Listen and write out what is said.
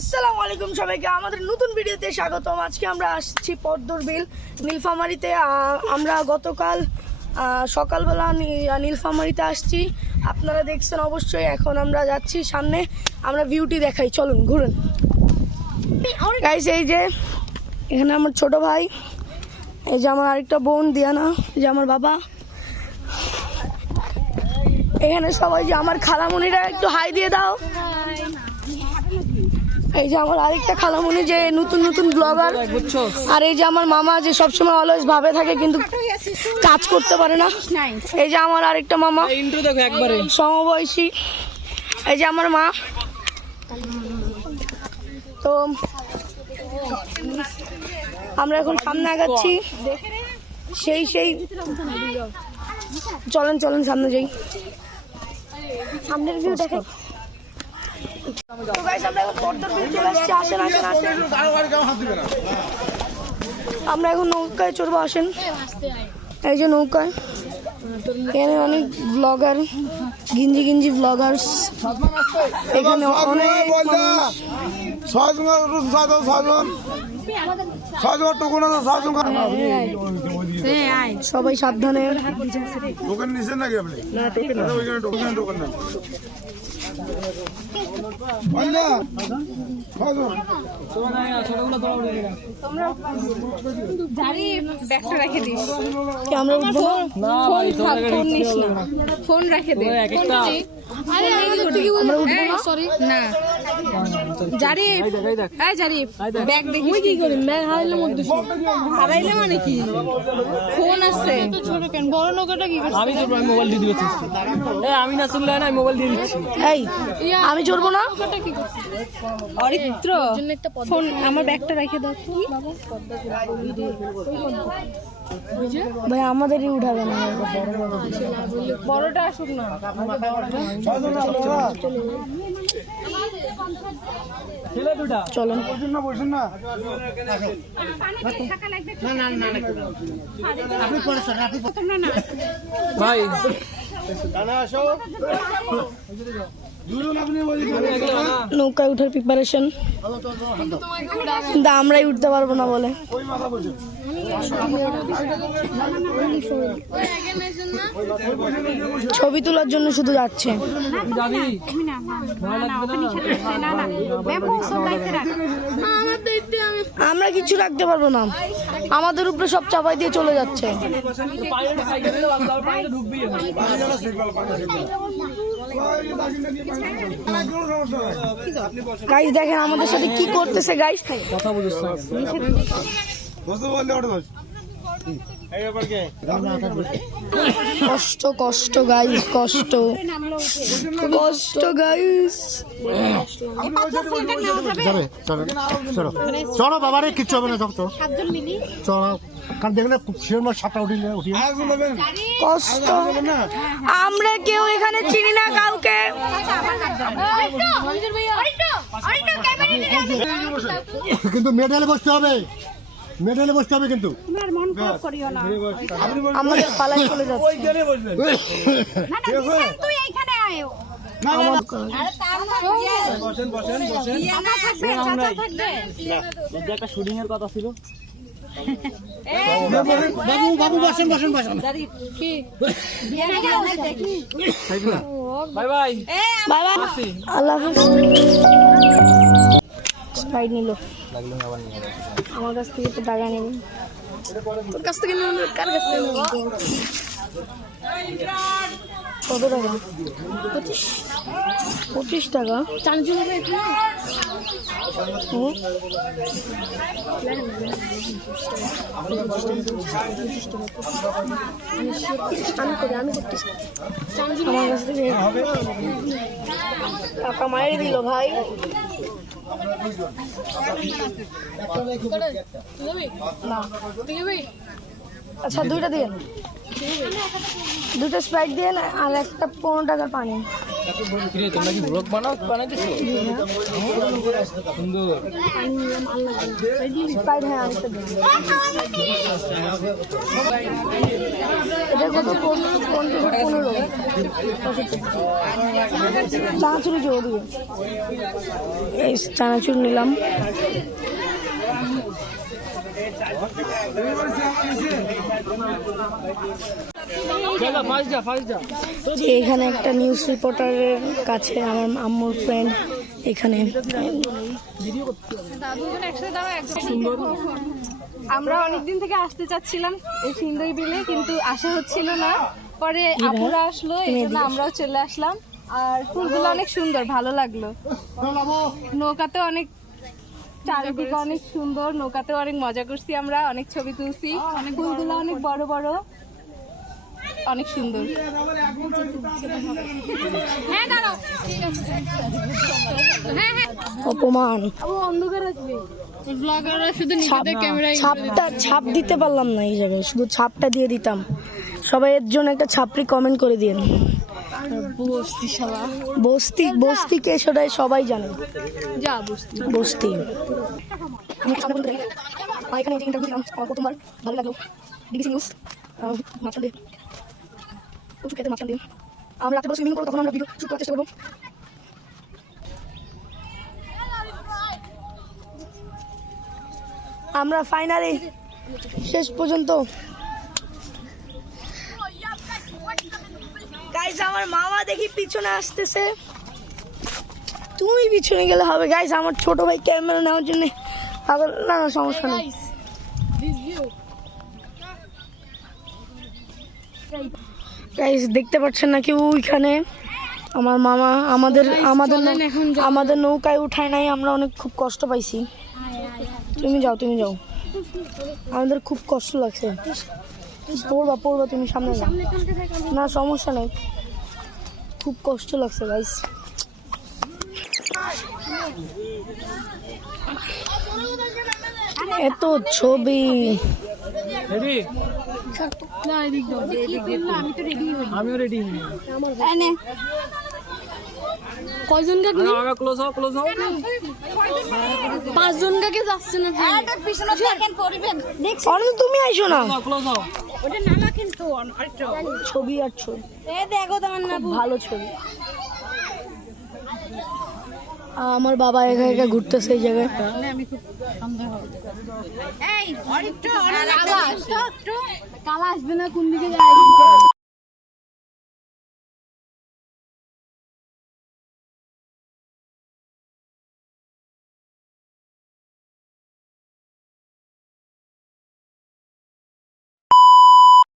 আসসালামু আলাইকুম সবাইকে আমাদের নতুন ভিডিওতে স্বাগতম। আজকে আমরা আসছি পদ্মর বিল নীলফামারীতে। আমরা গতকাল সকালবেলা নীলফামারীতে আসছি, আপনারা দেখছেন অবশ্যই। এখন আমরা যাচ্ছি সামনে, আমরা ভিউটি দেখাই, চলুন ঘুরুন গাইস। এই যে এখানে আমার ছোট ভাই, এই যে আমার আরেকটা বোন দিয়ানা, এই যে আমার বাবা, এখানে সবাই যে আমার খালামণিরা, একটু হাই দিয়ে দাও। এই যে আমার আরেকটা খালামণি যে নতুন নতুন ব্লগার, আর এই যে আমার মামা যে সবসময় অলওয়েজ ভাবে থাকে কিন্তু কাজ করতে পারে না। এই যে আমার আরেকটা মামা সমবয়সী, এই যে আমার মা। তো আমরা এখন সামনে আগাচ্ছি, সেই চলেন চলেন সামনে যাই, সামনের ভিউ দেখে। আমরা এখন নৌকায় চড়বো, আসেন। এই যে নৌকায়, এখানে অনেক ব্লগার, গিঞ্জি ব্লগার্স, এখানে অনেক সবাই সাবধানে। ফোন রেখে দে, ব্যাগ দেখি কি করি, হারাইলে মানে কি, ফোন আছে ছোট কেন, বড় নৌকাটা কি করছে? আমি তো মোবাইল দিয়ে দিচ্ছি, আমি না শুনলে না, আমি মোবাইল দিয়ে দিচ্ছি। এই আমি চড়বো না, অরিত্র ফোন আমার ব্যাগটা রেখে দাও ভাই, আমাদেরই উঠাবে না, বড়টা আসুক না। চলেন। ভাই নৌকায় উঠার প্রিপারেশন, কিন্তু আমরাই উঠতে পারবো না বলে। ছবি তোলার জন্য শুধু যাচ্ছে। আমরা কিছু রাখতে পারবো না, আমাদের উপরে সব চাপাই দিয়ে চলে যাচ্ছে। গাইস দেখেন আমাদের সাথে কি করতেছে গাইস। কথা বুঝছ কষ্ট কষ্ট গাইস, কষ্ট কষ্ট গাইস। চলো বাবারে কিচ্ছু হবে না, তো চলো, কারণ দেখলে সাতটা উঠিলে কষ্ট, আমরা কেউ এখানে চিনি না কাউকে। কিন্তু মেডেলে বসতে হবে, মেডেলে বসতে হবে কিন্তু আমাদের পালাই চলে যাচ্ছে। একটা শুটিং এর কথা ছিল। বাবু বাবু বসেন বসেন বসেন। বাই বাই বাই বাই, আল্লাহ হাফেজ। স্প্রাইট নিল আমার কাছ থেকে, তো টাকা নেব তোর কাছ থেকে, কার কাছ থেকে নেব? কত টাকা? 25 টাকা। চাঞ্চুল আমি করতেছি আমার কাছ থেকে টাকা মায়ের দিল ভাই। না আচ্ছা 2টা দিন, 2টা স্প্রাইট দিন আর একটা 15 টাকার পানি। কিরে তোমরা কি ব্লগ বানাইতেছো? সুন্দর। স্প্রাইট হ্যাঁ আরেকটা দিন। এটা কত? 15। চানাচুর জোর দিয়ে এই চানাচুর নিলাম। এখানে একটা নিউজ রিপোর্টারের কাছে আমার আম্মুর ফ্রেন্ড এখানে। আমরা অনেকদিন থেকে আসতে চাচ্ছিলাম এই সুন্দরী বিলে, কিন্তু আসা হচ্ছিল না। পরে আপুরা আসলো, এই জন্য আমরাও চলে আসলাম। আর ফুলগুলো অনেক সুন্দর, ভালো লাগলো। নৌকাতে অনেক, চারিদিকে অনেক সুন্দর, নৌকাতে অনেক মজা করছি আমরা, অনেক ছবি তুলছি। ফুলগুলো অনেক বড় বড়, অনেক সুন্দর। হ্যাঁ দাঁড়াও, ঠিক আছে। হ্যাঁ হ্যাঁ অপমান। অন্ধকার আসবে, ব্লগাররা শুধু নিজেদের ক্যামেরায় ছাপ দিতে পারলাম না এই জায়গায়, শুধু ছাপটা দিয়ে দিতাম। সবাই এর জন্য একটা ছাপড়ি কমেন্ট করে দিন। বস্তি শালা, বস্তি কে সেটাই সবাই জানে। যা বস্তি বস্তি। এখানে ইন্টারভিউ দিলাম প্রথমবার, ভালো লাগলো। ডিবিসি নিউজ মাছটা দিয়ে উঁচু খেতে মাছটা দিয়ে আমরা রাত্রে সুইমিং করবো, তখন আমরা ভিডিও শুট করার চেষ্টা করবো। আমরা ফাইনালি শেষ পর্যন্ত। গাইস আমার মামা দেখি পিছনে আসতেছে, তুমি পিছনে গেলে হবে। গাইস আমার ছোট ভাই ক্যামেরা নেওয়ার জন্য পাগল। না না সমস্যা নেই। গাইস দেখতে পাচ্ছেন নাকি ওইখানে আমার মামা আমাদের নৌকায় উঠায় নাই, আমরা অনেক খুব কষ্ট পাইছি। তুমি যাও আমাদের খুব কষ্ট লাগছে। পড়বা তুমি সামনে যাও। না সমস্যা নেই, খুব কষ্ট লাগছে গাইস। এত ছবি। আমিও রেডি। কয়জন কাকে ক্লোজ হও 5জন কাকে যাচ্ছে না? অনেক তুমি আইসো না। ক্লোজ হও। ছবি আর ছবি, দেখো তোমার না ভালো ছবি। আমার বাবা একা একা ঘুরতেছে এই জায়গায়। কালা আসবে না, কোন দিকে যায়?